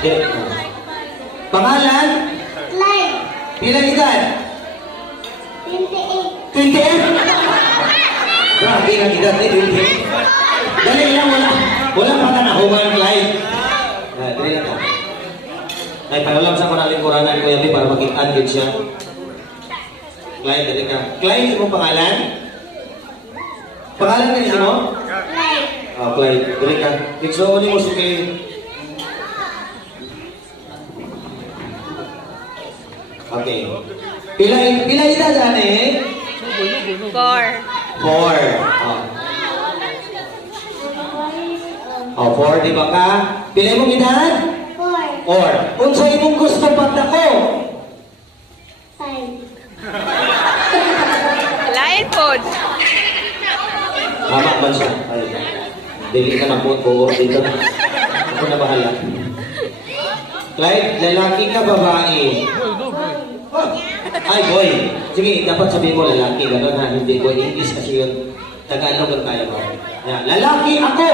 Di. Pangalan? Clyde. Pilang edad? 28. 28? Grabe ang edad ni 28. Dali lang, wala pa ka na human, Clyde. Dali lang ka. Ay, pagalam sa ko na lingkuranan ko yabi para mag-advent siya. Clyde, dali ka. Clyde, mo pangalan? Pangalan ka niyo mo? Clyde. Clyde, dali ka. Pigsoon mo si Clyde. Okay. Pila edad ane? 4. 4. Oh, 4 di ba ka? Pila mong edad? 4. 4. Unsa imong gusto pagdako? 5. Lain pod. Tama man siya. Ay, dili ka na po dito. Ako na bahala. Clyde, lalaki ka babae? Ay, boy. Sige, dapat sabihin mo lalaki. Ganun ha, hindi boy. English kasi yun. Tagalog ang kaya mo. Yan. Lalaki ako!